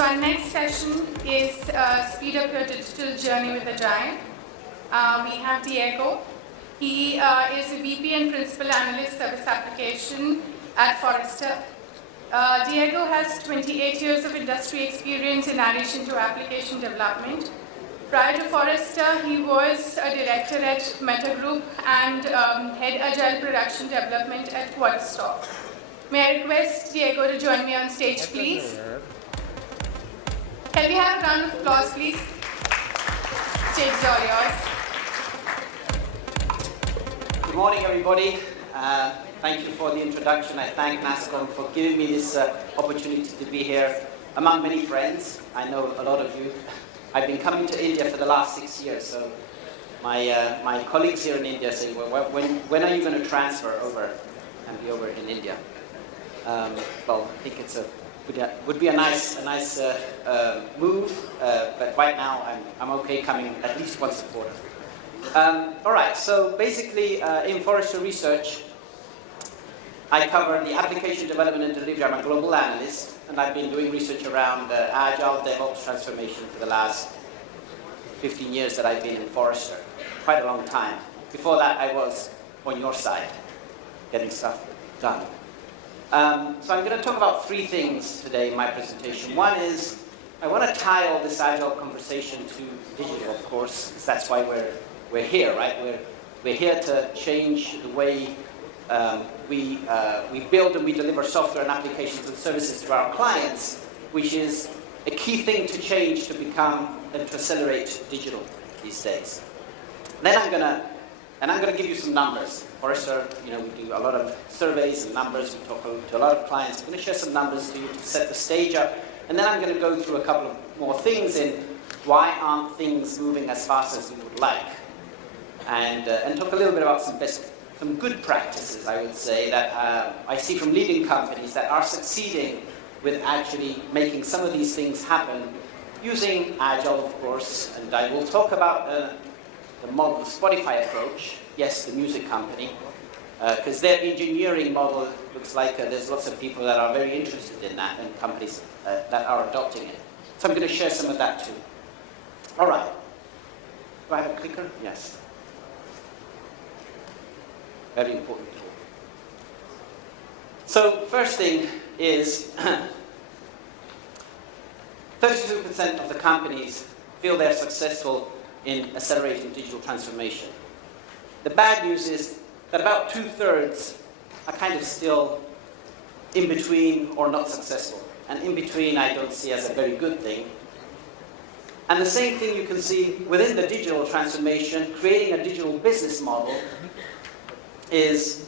So our next session is Speed Up Your Digital Journey with Agile. We have Diego. He is a VP and Principal Analyst Service Application at Forrester. Diego has 28 years of industry experience in addition to application development. Prior to Forrester, he was a director at Meta Group and head Agile Production Development at Quarterstop. May I request Diego to join me on stage, please? Can we have a round of applause, please? Stage is all yours. Good morning, everybody. Thank you for the introduction. I thank NASScom for giving me this opportunity to be here among many friends. I know a lot of you. I've been coming to India for the last 6 years, so my colleagues here in India say, well, when are you going to transfer over and be over in India? Well, I think would be a nice move, but right now I'm okay coming at least once a quarter. All right, so basically in Forrester Research, I cover the application development and delivery. I'm a global analyst, and I've been doing research around Agile DevOps transformation for the last 15 years that I've been in Forrester. Quite a long time. Before that, I was on your side, getting stuff done. So I'm going to talk about 3 things today in my presentation. One is, I want to tie all this Agile conversation to digital, of course, because that's why we're here, right? We're here to change the way we build and we deliver software and applications and services to our clients, which is a key thing to change to become and to accelerate digital these days. Then I'm going to give you some numbers. Forrester, we do a lot of surveys and numbers. We talk to a lot of clients. I'm going to share some numbers to you to set the stage up. And then I'm going to go through a couple of more things in why aren't things moving as fast as we would like. And talk a little bit about some good practices, I would say, that I see from leading companies that are succeeding with actually making some of these things happen using Agile, of course. And I will talk about the model, Spotify approach, yes, the music company, because their engineering model looks like there's lots of people that are very interested in that and companies that are adopting it. So I'm going to share some of that too. All right. Do I have a clicker? Yes. Very important tool. So first thing is 32% of the companies feel they're successful in accelerating digital transformation. The bad news is that about 2/3 are kind of still in between or not successful. And in between I don't see as a very good thing. And the same thing you can see within the digital transformation, creating a digital business model is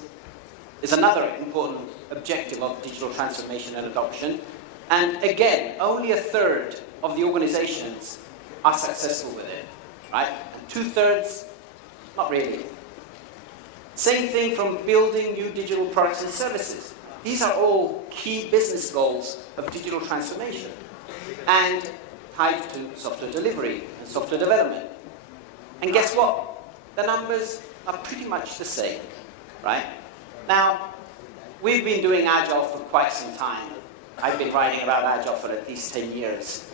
another important objective of digital transformation and adoption. And again, only 1/3 of the organizations are successful with it, right? And 2/3, not really. Same thing from building new digital products and services. These are all key business goals of digital transformation and tied to software delivery and software development. And guess what? The numbers are pretty much the same. Right? Now, we've been doing Agile for quite some time. I've been writing about Agile for at least 10 years.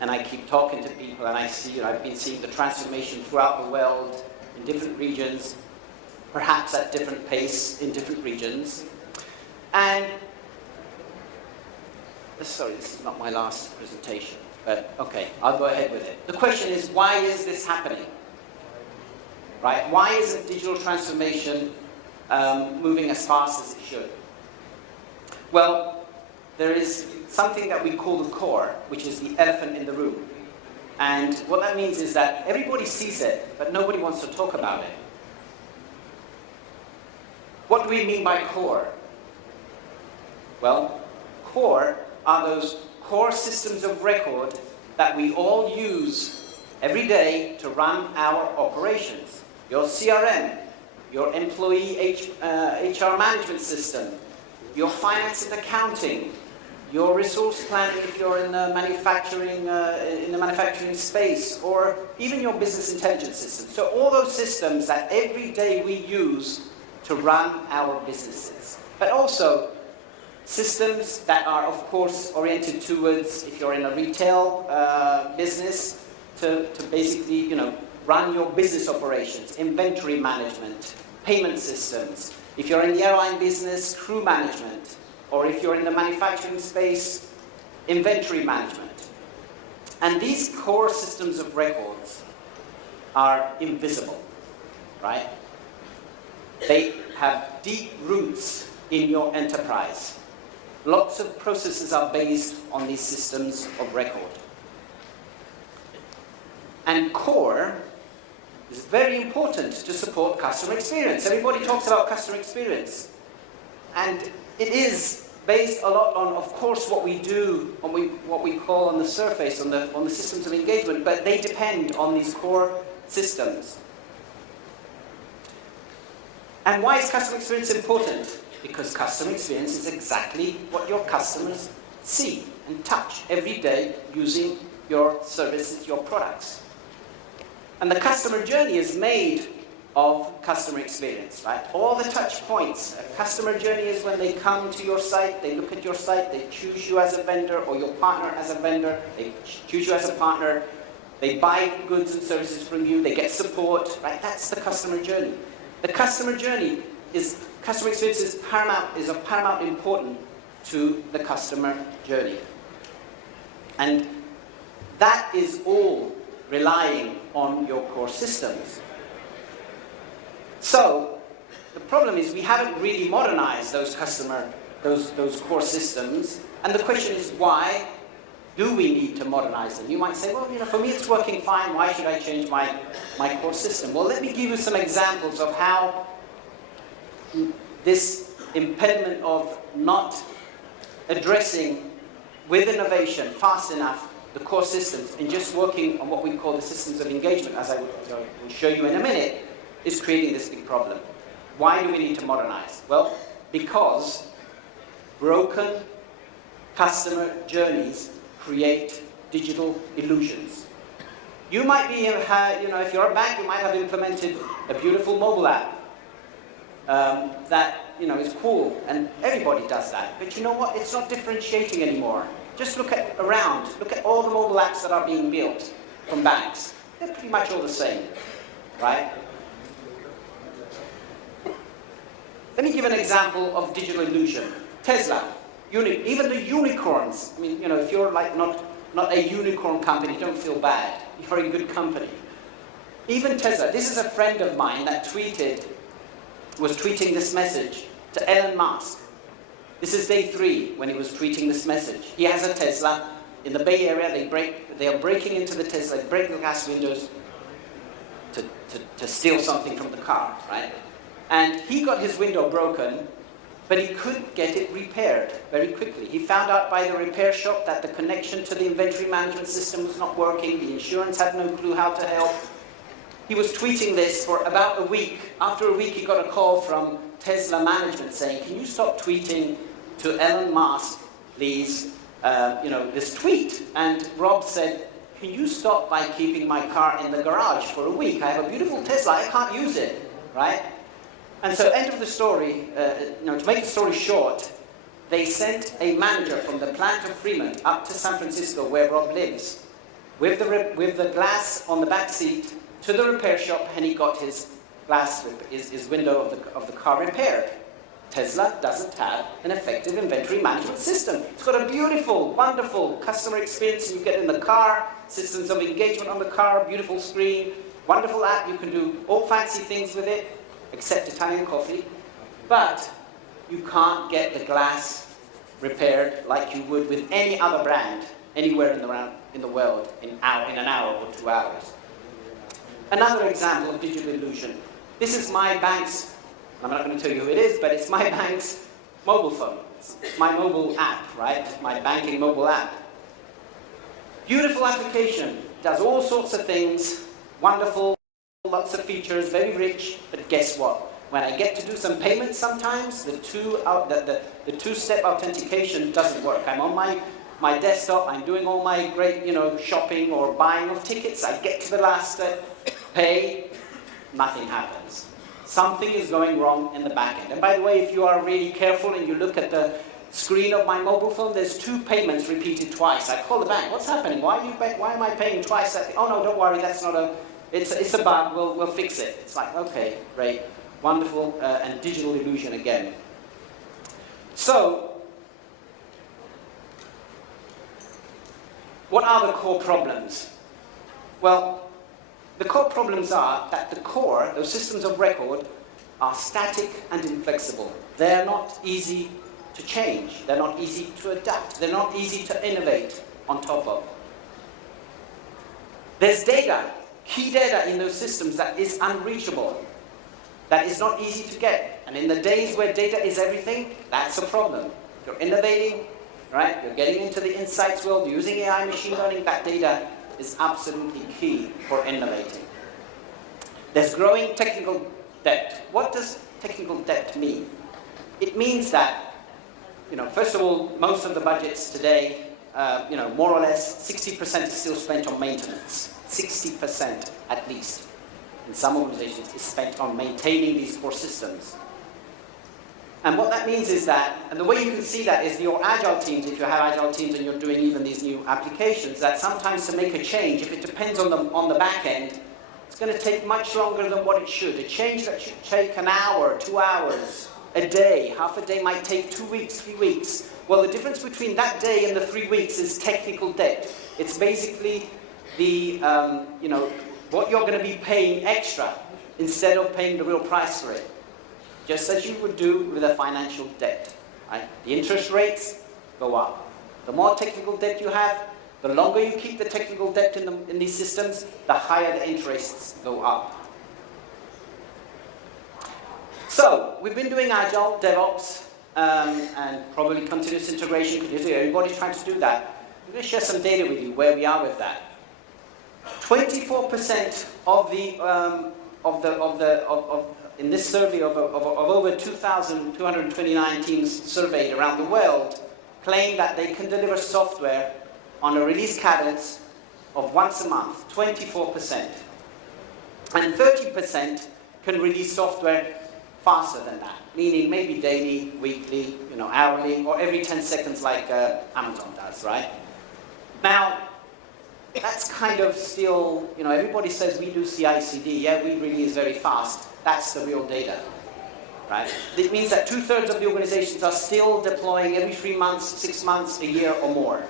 And I keep talking to people and I've been seeing the transformation throughout the world in different regions, perhaps at different pace in different regions. And, sorry, this is not my last presentation, but okay, I'll go ahead with it. The question is, why is this happening? Right? Why isn't digital transformation moving as fast as it should? Well, there is something that we call the core, which is the elephant in the room. And what that means is that everybody sees it, but nobody wants to talk about it. What do we mean by core? Well, core are those core systems of record that we all use every day to run our operations. Your CRM, your employee HR management system, your finance and accounting, your resource planning if you're in the manufacturing space, or even your business intelligence system. So all those systems that every day we use to run our businesses. But also Systems that are, of course, oriented towards, if you're in a retail business, to basically, run your business operations, inventory management, payment systems. If you're in the airline business, crew management. Or if you're in the manufacturing space, inventory management. And these core systems of records are invisible, right? They have deep roots in your enterprise. Lots of processes are based on these systems of record. And core is very important to support customer experience. Everybody talks about customer experience. And it is based a lot on, of course, what we do, on what we call on the surface, on the systems of engagement, but they depend on these core systems. And why is customer experience important? Because customer experience is exactly what your customers see and touch every day using your services, your products. And the customer journey is made of customer experience, right? All the touch points. A customer journey is when they come to your site, they look at your site, they choose you as a vendor or your partner as a vendor, they choose you as a partner, they buy goods and services from you, they get support, right? That's the customer journey. The customer journey is, customer experience is of paramount importance to the customer journey. And that is all relying on your core systems. So, the problem is we haven't really modernized those core systems, and the question is, why do we need to modernize them? You might say, well, for me it's working fine, why should I change my core system? Well, let me give you some examples of how this impediment of not addressing with innovation fast enough the core systems and just working on what we call the systems of engagement, as I will show you in a minute, is creating this big problem. Why do we need to modernize? Well, because broken customer journeys create digital illusions. You might be, if you're a bank, you might have implemented a beautiful mobile app that is cool, and everybody does that. But you know what? It's not differentiating anymore. Just look at all the mobile apps that are being built from banks. They're pretty much all the same, right? Let me give an example of digital illusion. Tesla, even the unicorns. I mean, if you're like not a unicorn company, don't feel bad. You're in good company. Even Tesla. This is a friend of mine that was tweeting this message to Elon Musk. This is day 3 when he was tweeting this message. He has a Tesla in the Bay Area. They are breaking into the Tesla, break the glass windows to steal something from the car, right? And he got his window broken, but he couldn't get it repaired very quickly. He found out by the repair shop that the connection to the inventory management system was not working. The insurance had no clue how to help. He was tweeting this for about a week. After a week, he got a call from Tesla management saying, can you stop tweeting to Elon Musk, please, this tweet? And Rob said, can you stop by keeping my car in the garage for a week? I have a beautiful Tesla, I can't use it, right? And so, end of the story, to make the story short, they sent a manager from the plant of Fremont up to San Francisco, where Rob lives, with the glass on the back seat to the repair shop, and he got his window of the car repaired. Tesla doesn't have an effective inventory management system. It's got a beautiful, wonderful customer experience you get in the car, systems of engagement on the car, beautiful screen, wonderful app. You can do all fancy things with it, except Italian coffee. But you can't get the glass repaired like you would with any other brand anywhere in the world in an hour or 2 hours. Another example of digital illusion. This is my bank's, I'm not going to tell you who it is, but it's my bank's mobile phone. It's my mobile app, right? My banking mobile app. Beautiful application, does all sorts of things, wonderful, lots of features, very rich, but guess what? When I get to do some payments sometimes, the two-step authentication doesn't work. I'm on my desktop, I'm doing all my great, shopping or buying of tickets, I get to the last step, pay, nothing happens. Something is going wrong in the back end. And by the way, if you are really careful and you look at the screen of my mobile phone, there's 2 payments repeated twice. I call the bank, what's happening? Why am I paying twice? Oh no, don't worry, that's not it's a bug, we'll fix it. It's like, okay, great, wonderful, and digital illusion again. So, what are the core problems? Well, the core problems are that the core, those systems of record, are static and inflexible. They're not easy to change. They're not easy to adapt. They're not easy to innovate on top of. There's data, key data in those systems that is unreachable, that is not easy to get. And in the days where data is everything, that's a problem. You're innovating, right? You're getting into the insights world, using AI, machine learning. That data is absolutely key for innovating. There's growing technical debt. What does technical debt mean? It means that, first of all, most of the budgets today, more or less, 60% is still spent on maintenance. 60% at least, in some organizations, is spent on maintaining these core systems. And what that means is that, and the way you can see that is your Agile teams, if you have Agile teams and you're doing even these new applications, that sometimes to make a change, if it depends on the back end, it's going to take much longer than what it should. A change that should take an hour, 2 hours, a day, half a day might take 2 weeks, 3 weeks. Well, the difference between that day and the 3 weeks is technical debt. It's basically the, what you're going to be paying extra instead of paying the real price for it. Just as you would do with a financial debt. Right? The interest rates go up. The more technical debt you have, the longer you keep the technical debt in these systems, the higher the interests go up. So, we've been doing Agile, DevOps, and probably continuous integration, because everybody's trying to do that. I'm going to share some data with you where we are with that. 24% in this survey of over 2,229 teams surveyed around the world, claim that they can deliver software on a release cadence of once a month, 24%. And 30% can release software faster than that, meaning maybe daily, weekly, hourly, or every 10 seconds like Amazon does, right? Now, that's kind of still, everybody says we do CI/CD, yeah, we release very fast. That's the real data, right? It means that 2/3 of the organizations are still deploying every 3 months, 6 months, a year or more.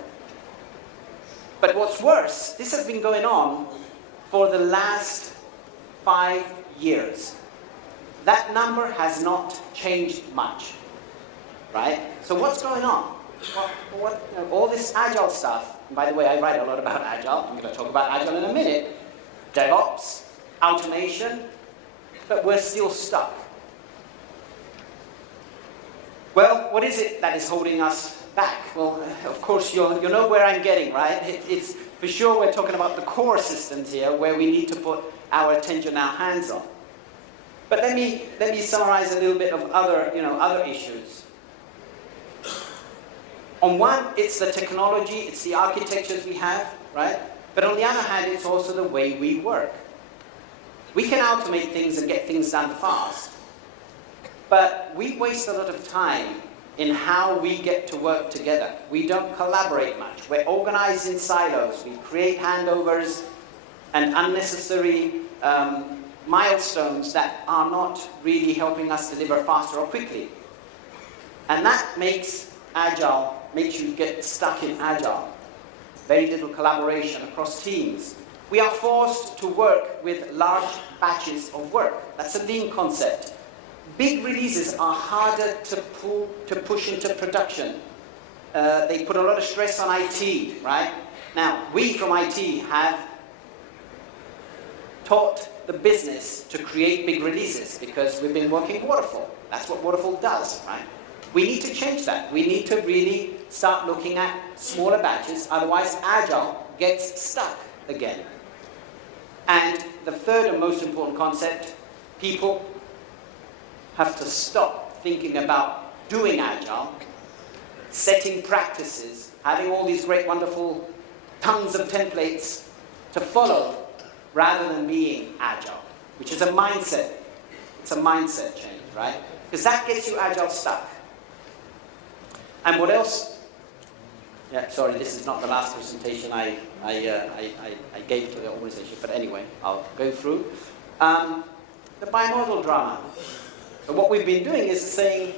But what's worse, this has been going on for the last 5 years. That number has not changed much, right? So what's going on? All this Agile stuff, and by the way, I write a lot about Agile. I'm going to talk about Agile in a minute. DevOps, automation, but we're still stuck. Well, what is it that is holding us back? Well, of course, you know where I'm getting, right? It's for sure we're talking about the core systems here, where we need to put our attention, our hands on. But let me summarize a little bit of other issues. On one, it's the technology, it's the architectures we have, right? But on the other hand, it's also the way we work. We can automate things and get things done fast, but we waste a lot of time in how we get to work together. We don't collaborate much. We're organized in silos. We create handovers and unnecessary milestones that are not really helping us deliver faster or quickly. And that makes you get stuck in Agile. Very little collaboration across teams. We are forced to work with large batches of work. That's a lean concept. Big releases are harder to push into production. They put a lot of stress on IT, right? Now, we from IT have taught the business to create big releases because we've been working waterfall. That's what waterfall does, right? We need to change that. We need to really start looking at smaller batches, otherwise Agile gets stuck again. And the third and most important concept, people have to stop thinking about doing Agile, setting practices, having all these great, wonderful tons of templates to follow, rather than being Agile, which is a mindset. It's a mindset change, right? Because that gets you Agile stuck. And what else? Yeah, sorry, this is not the last presentation I gave to the organization, but anyway, I'll go through. The bimodal drama. So what we've been doing is saying,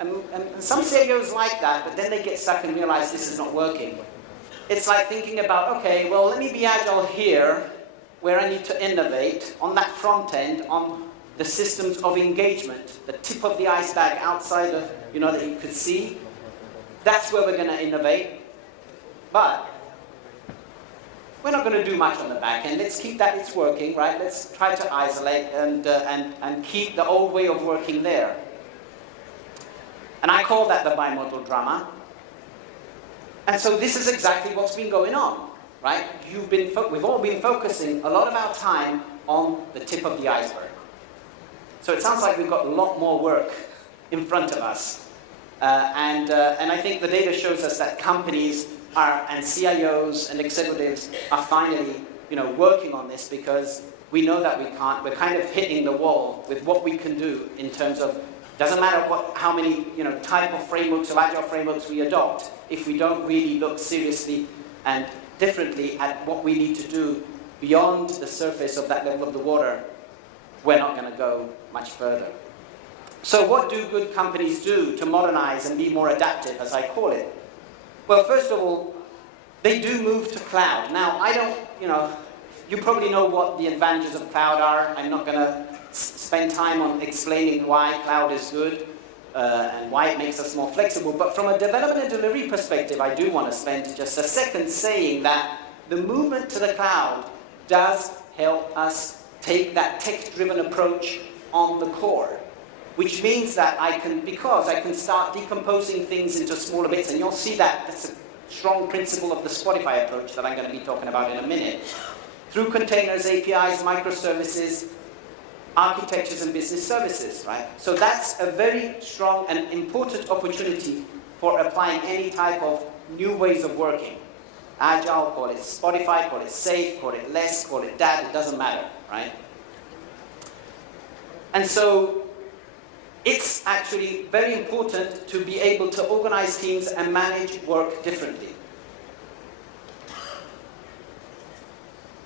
and some CEOs like that, but then they get stuck and realize this is not working. It's like thinking about, okay, well, let me be agile here, where I need to innovate on that front end, on the systems of engagement, the tip of the iceberg outside of, that you could see. That's where we're going to innovate. But we're not going to do much on the back end. Let's keep that it's working, right? Let's try to isolate and keep the old way of working there. And I call that the bimodal drama. And so this is exactly what's been going on, right? We've all been focusing a lot of our time on the tip of the iceberg. So it sounds like we've got a lot more work in front of us. And I think the data shows us that companies and CIOs and executives are finally, working on this, because we know that we can't. We're kind of hitting the wall with what we can do in terms of, doesn't matter how many, type of frameworks or agile frameworks we adopt, if we don't really look seriously and differently at what we need to do beyond the surface of that level of the water, we're not going to go much further. So what do good companies do to modernize and be more adaptive, as I call it? Well, first of all, they do move to cloud. Now, you probably know what the advantages of cloud are. I'm not going to spend time on explaining why cloud is good and why it makes us more flexible. But from a development and delivery perspective, I do want to spend just a second saying that the movement to the cloud does help us take that tech-driven approach on the core, which means that because I can start decomposing things into smaller bits, and you'll see that that's a strong principle of the Spotify approach that I'm going to be talking about in a minute, through containers, APIs, microservices, architectures, and business services, right? So that's a very strong and important opportunity for applying any type of new ways of working. Agile, call it Spotify, call it safe, call it less, call it that, it doesn't matter, right? And so it's actually very important to be able to organize teams and manage work differently.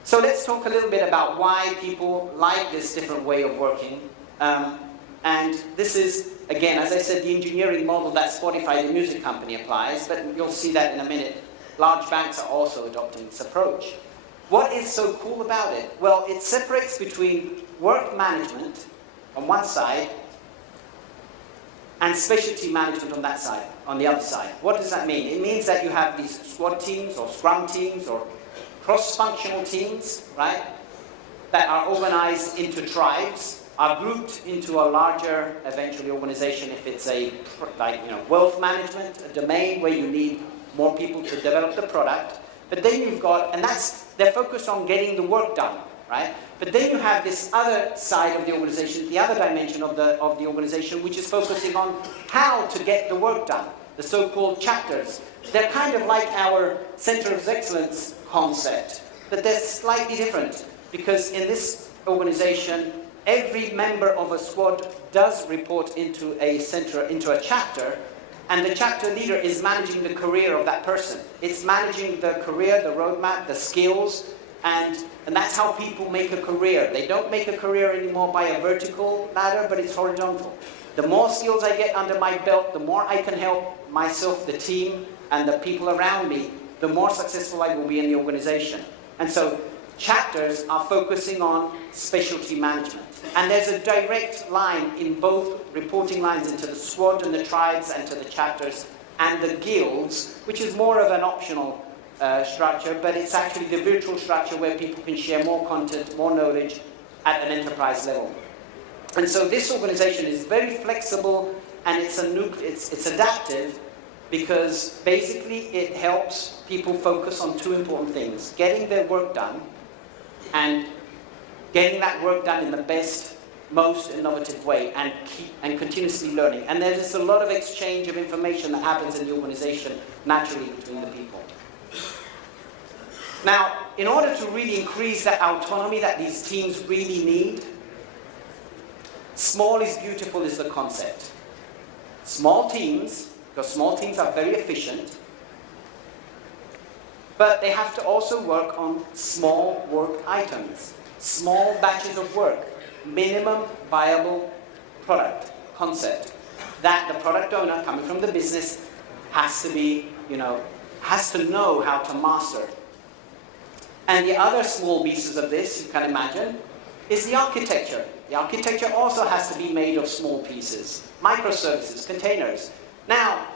So let's talk a little bit about why people like this different way of working. And this is, again, as I said, the engineering model that Spotify, the music company, applies, but you'll see that in a minute. Large banks are also adopting this approach. What is so cool about it? Well, it separates between work management on one side and specialty management on that side, on the other side. What does that mean? It means that you have these squad teams or scrum teams or cross-functional teams, right, that are organized into tribes, are grouped into a larger, eventually, organization if it's wealth management, a domain where you need more people to develop the product. But then you've got, and they're focused on getting the work done, right? But then you have this other side of the organization, the other dimension of the organization, which is focusing on how to get the work done, the so-called chapters. They're kind of like our Center of Excellence concept, but they're slightly different, because in this organization, every member of a squad does report into a center, into a chapter, and the chapter leader is managing the career of that person. It's managing the career, the roadmap, the skills, and that's how people make a career. They don't make a career anymore by a vertical ladder, but it's horizontal. The more skills I get under my belt, the more I can help myself, the team, and the people around me, the more successful I will be in the organization. And so chapters are focusing on specialty management. And there's a direct line in both reporting lines into the squad and the tribes and to the chapters and the guilds, which is more of an optional structure, but it's actually the virtual structure where people can share more content, more knowledge at an enterprise level. And so this organization is very flexible, and it's adaptive, because basically it helps people focus on two important things: getting their work done and getting that work done in the best, most innovative way, and continuously learning. And there's just a lot of exchange of information that happens in the organization naturally between the people. Now, in order to really increase that autonomy that these teams really need, small is beautiful is the concept. Small teams, because small teams are very efficient, but they have to also work on small work items, small batches of work, minimum viable product concept that the product owner coming from the business has to be, has to know how to master. And the other small pieces of this, you can imagine, is the architecture. The architecture also has to be made of small pieces, microservices, containers. Now,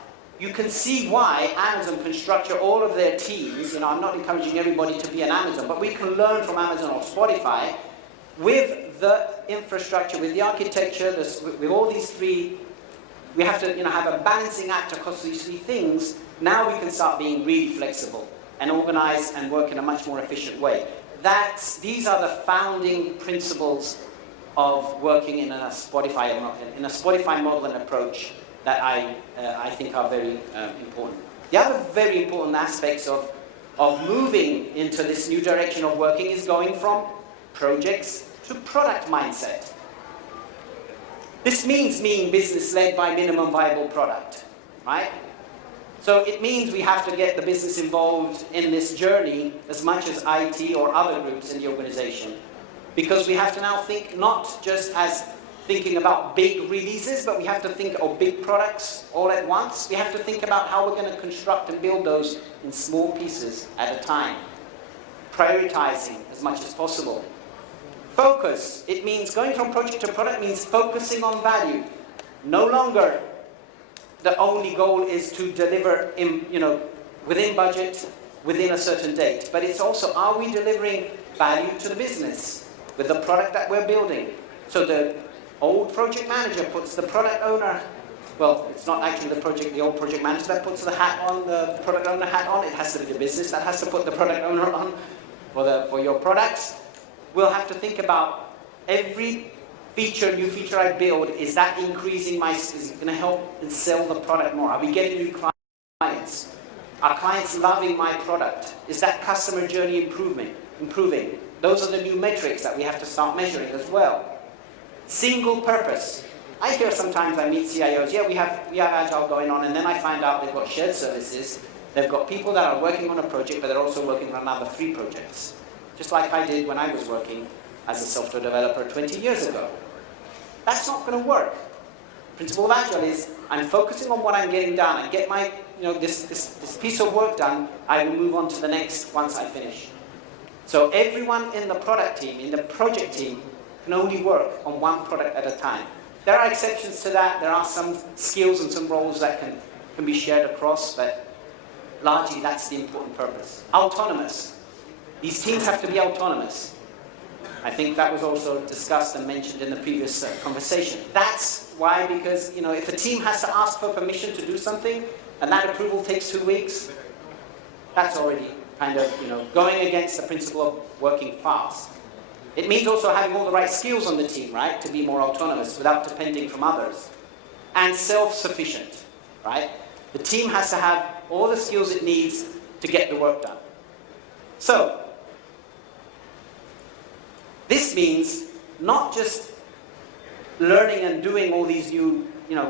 you can see why Amazon can structure all of their teams. I'm not encouraging everybody to be an Amazon, but we can learn from Amazon or Spotify with the infrastructure, with the architecture, with all these three. We have to have a balancing act across these three things. Now we can start being really flexible and organized and work in a much more efficient way. These are the founding principles of working in a Spotify model and approach that I think are very important. The other very important aspects of moving into this new direction of working is going from projects to product mindset. This means being business led by minimum viable product, right? So it means we have to get the business involved in this journey as much as IT or other groups in the organization. Because we have to now think not just as thinking about big releases, but we have to think of big products all at once. We have to think about how we're going to construct and build those in small pieces at a time. Prioritizing as much as possible. Focus. It means going from project to product means focusing on value. No longer the only goal is to deliver within budget, within a certain date. But it's also, are we delivering value to the business with the product that we're building? So the old project manager puts the product owner, well, it's not actually the old project manager that puts the product owner hat on. It has to be the business that has to put the product owner on for your products. We'll have to think about every new feature I build, is that increasing is it going to help and sell the product more? Are we getting new clients? Are clients loving my product? Is that customer journey improving? Those are the new metrics that we have to start measuring as well. Single purpose. I hear sometimes, I meet CIOs, we have Agile going on, and then I find out they've got shared services. They've got people that are working on a project, but they're also working on another 3 projects. Just like I did when I was working as a software developer 20 years ago. That's not going to work. The principle of Agile is, I'm focusing on what I'm getting done. I get my, this piece of work done, I will move on to the next once I finish. So everyone in the product team, in the project team, can only work on one product at a time. There are exceptions to that. There are some skills and some roles that can be shared across, but largely that's the important purpose. Autonomous. These teams have to be autonomous. I think that was also discussed and mentioned in the previous conversation. That's why, because if a team has to ask for permission to do something, and that approval takes 2 weeks, that's already kind of going against the principle of working fast. It means also having all the right skills on the team, right, to be more autonomous without depending from others. And self-sufficient, right? The team has to have all the skills it needs to get the work done. So, this means not just learning and doing all these new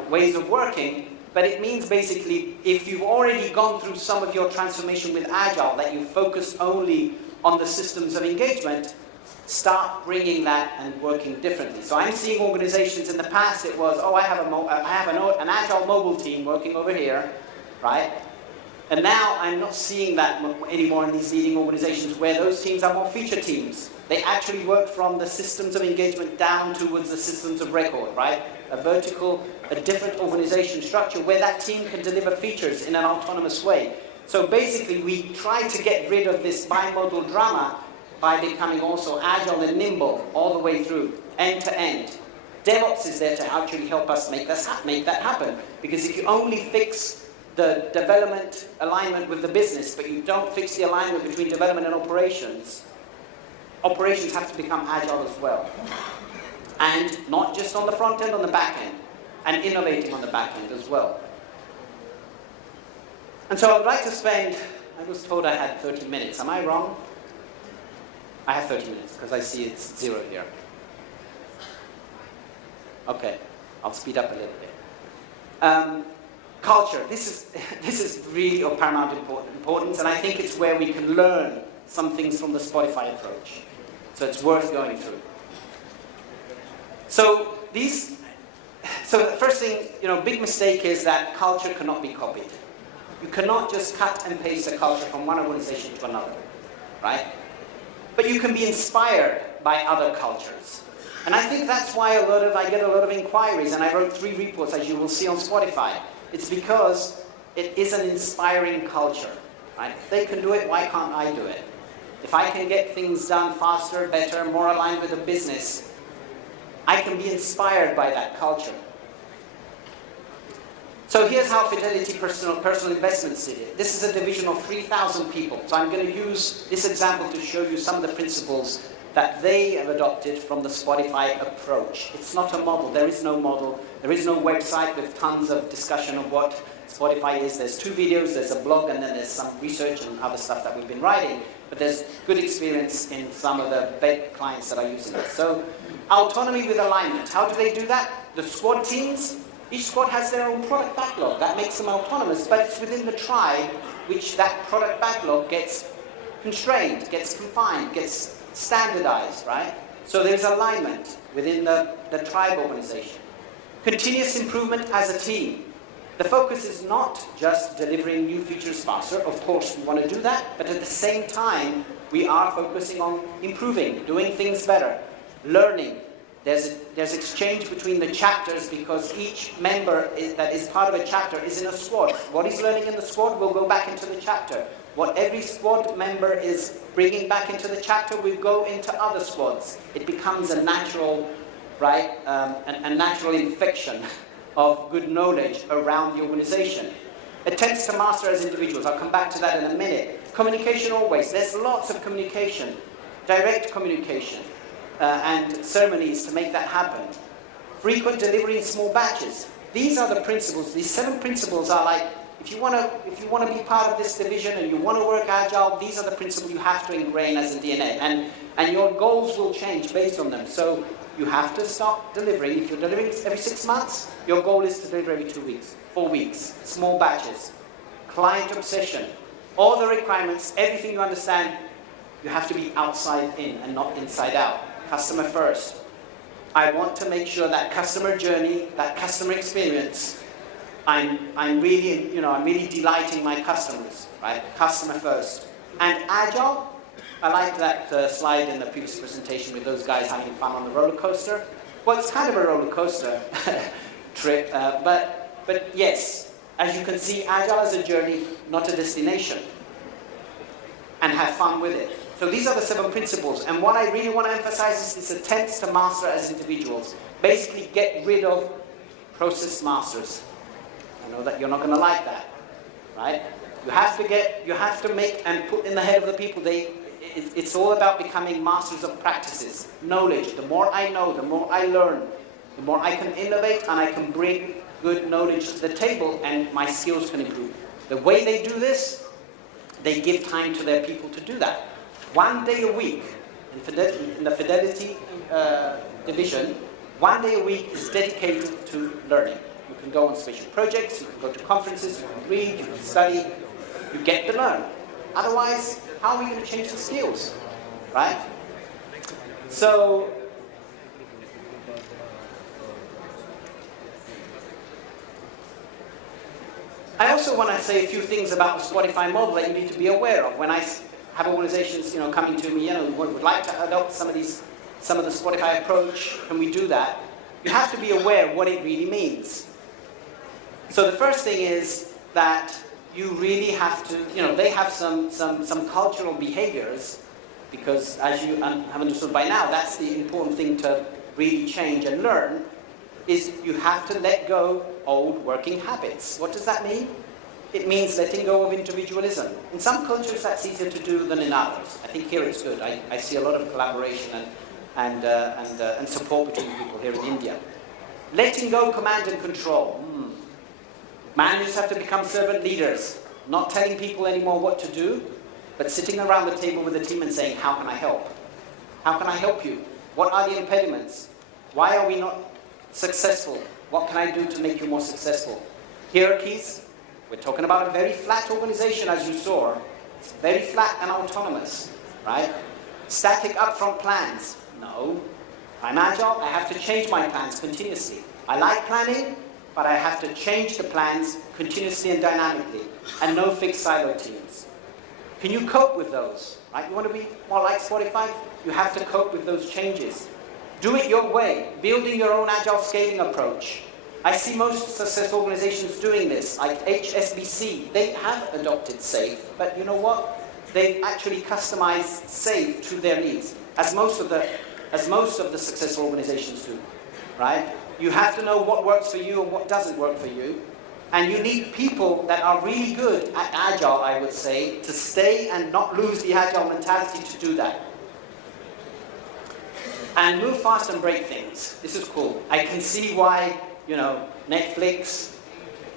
ways of working, but it means basically if you've already gone through some of your transformation with Agile, that you focus only on the systems of engagement, start bringing that and working differently. So I'm seeing organizations in the past, it was, I have an Agile mobile team working over here, right? And now I'm not seeing that anymore in these leading organizations where those teams are more feature teams. They actually work from the systems of engagement down towards the systems of record, right? A different organization structure where that team can deliver features in an autonomous way. So basically we try to get rid of this bimodal drama by becoming also agile and nimble all the way through, end to end. DevOps is there to actually help us make that happen. Because if you only fix the development alignment with the business, but you don't fix the alignment between development and operations have to become agile as well. And not just on the front end, on the back end, and innovating on the back end as well. And so I'd like to spend, I was told I had 30 minutes. Am I wrong? I have 30 minutes, because I see it's 0 here. Okay, I'll speed up a little bit. culture. This is really of paramount importance, and I think it's where we can learn some things from the Spotify approach. So it's worth going through. So the first thing, big mistake is that culture cannot be copied. You cannot just cut and paste a culture from one organization to another, right? But you can be inspired by other cultures. And I think that's why I get a lot of inquiries, and I wrote 3 reports, as you will see on Spotify. It's because it is an inspiring culture, right? If they can do it, why can't I do it? If I can get things done faster, better, more aligned with the business, I can be inspired by that culture. So here's how Fidelity Personal Investments did it. This is a division of 3,000 people. So I'm going to use this example to show you some of the principles that they have adopted from the Spotify approach. It's not a model. There is no model. There is no website with tons of discussion of what Spotify is. There's 2 videos, there's a blog, and then there's some research and other stuff that we've been writing. But there's good experience in some of the big clients that are using it. So autonomy with alignment. How do they do that? The squad teams, each squad has their own product backlog. That makes them autonomous, but it's within the tribe which that product backlog gets constrained, gets confined, gets standardized, right? So there's alignment within the tribe organization. Continuous improvement as a team. The focus is not just delivering new features faster. Of course, we want to do that, but at the same time, we are focusing on improving, doing things better, learning. There's exchange between the chapters because each member that is part of a chapter is in a squad. What he's learning in the squad will go back into the chapter. What every squad member is bringing back into the chapter will go into other squads. It becomes a natural, right, a natural infection of good knowledge around the organization. Attempts to master as individuals. I'll come back to that in a minute. Communication always. There's lots of communication, direct communication, and ceremonies to make that happen. Frequent delivery in small batches. These are the principles. These 7 principles are like, if you want to be part of this division and you want to work agile, these are the principles you have to ingrain as a DNA. And your goals will change based on them. So you have to start delivering. If you're delivering every 6 months, your goal is to deliver every 2 weeks, 4 weeks, small batches. Client obsession. All the requirements, everything you understand, you have to be outside in and not inside out. Customer first. I want to make sure that customer journey, that customer experience, I'm really delighting my customers, right? Customer first. And agile, I liked that slide in the previous presentation with those guys having fun on the roller coaster. Well, it's kind of a roller coaster trip, but yes, as you can see, agile is a journey, not a destination. And have fun with it. So these are the 7 principles, and what I really want to emphasize is this attempts to master as individuals. Basically, get rid of process masters. I know that you're not going to like that, right? You have to make and put in the head of the people. It's all about becoming masters of practices, knowledge. The more I know, the more I learn, the more I can innovate, and I can bring good knowledge to the table, and my skills can improve. The way they do this, they give time to their people to do that. 1 day a week in the Fidelity division, 1 day a week is dedicated to learning. You can go on special projects, you can go to conferences, you can read, you can study, you get to learn. Otherwise, how are we going to change the skills, right? So, I also want to say a few things about the Spotify model that you need to be aware of. When I have organizations, coming to me, would like to adopt some of the Spotify approach, can we do that? You have to be aware what it really means. So the first thing is that you really have to, they have some cultural behaviors, because as you have understood by now, that's the important thing to really change and learn, is you have to let go old working habits. What does that mean? It means letting go of individualism. In some cultures, that's easier to do than in others. I think here it's good. I see a lot of collaboration and support between people here in India. Letting go command and control. Managers have to become servant leaders, not telling people anymore what to do, but sitting around the table with the team and saying, how can I help? How can I help you? What are the impediments? Why are we not successful? What can I do to make you more successful? hierarchies. We're talking about a very flat organization, as you saw. It's very flat and autonomous, right? Static upfront plans. No. If I'm Agile, I have to change my plans continuously. I like planning, but I have to change the plans continuously and dynamically, and no fixed silo teams. Can you cope with those? Right? You want to be more like Spotify? You have to cope with those changes. Do it your way, building your own Agile scaling approach. I see most successful organizations doing this, like HSBC. They have adopted SAFe, but you know what? They've actually customized SAFe to their needs, as most of the successful organizations do, right? You have to know what works for you and what doesn't work for you. And you need people that are really good at Agile, I would say, to stay and not lose the Agile mentality to do that. And move fast and break things. This is cool. I can see why, Netflix,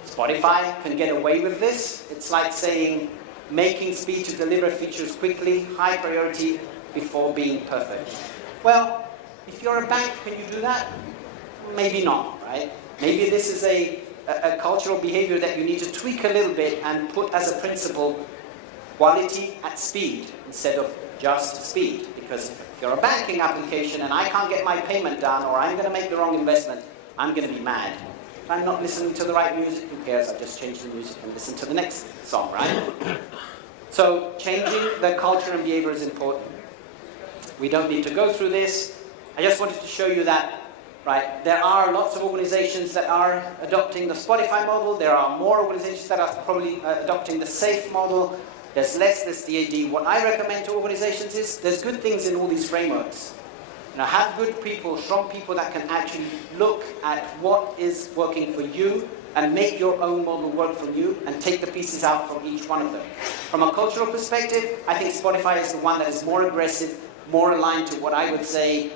Spotify can get away with this. It's like saying, making speed to deliver features quickly, high priority before being perfect. Well, if you're a bank, can you do that? Maybe not, right? Maybe this is a cultural behavior that you need to tweak a little bit and put as a principle quality at speed instead of just speed. Because if you're a banking application and I can't get my payment done, or I'm going to make the wrong investment, I'm going to be mad. If I'm not listening to the right music, who cares? I just change the music and listen to the next song, right? So changing the culture and behavior is important. We don't need to go through this. I just wanted to show you that, right, there are lots of organizations that are adopting the Spotify model. There are more organizations that are probably adopting the SAFe model. There's less DAD. What I recommend to organizations is there's good things in all these frameworks. Have good people, strong people that can actually look at what is working for you and make your own model work for you and take the pieces out from each one of them. From a cultural perspective, I think Spotify is the one that is more aggressive, more aligned to what I would say,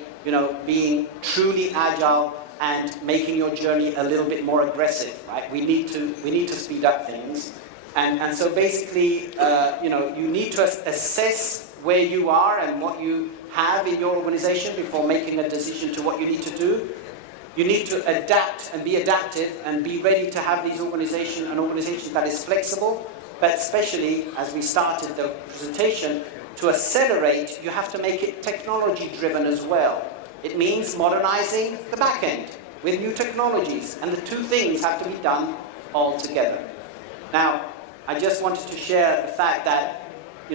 being truly agile and making your journey a little bit more aggressive, right? We need to speed up things. And so basically, you need to assess where you are and what you have in your organization before making a decision to what you need to do. You need to adapt and be adaptive and be ready to have an organization that is flexible, but especially, as we started the presentation, to accelerate, you have to make it technology-driven as well. It means modernizing the back end with new technologies, and the two things have to be done all together. Now, I just wanted to share the fact that I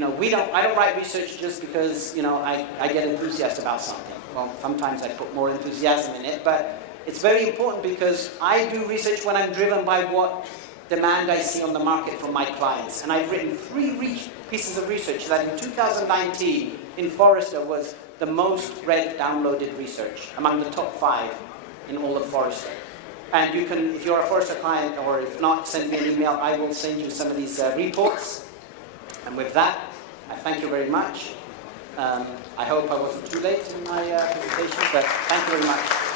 don't write research just because I get enthusiastic about something. Well, sometimes I put more enthusiasm in it, but it's very important because I do research when I'm driven by what demand I see on the market from my clients. And I've written 3 pieces of research that in 2019 in Forrester was the most read downloaded research among the top 5 in all of Forrester. And you can, if you're a Forrester client, or if not, send me an email. I will send you some of these reports. And with that, I thank you very much. I hope I wasn't too late in my presentation, but thank you very much.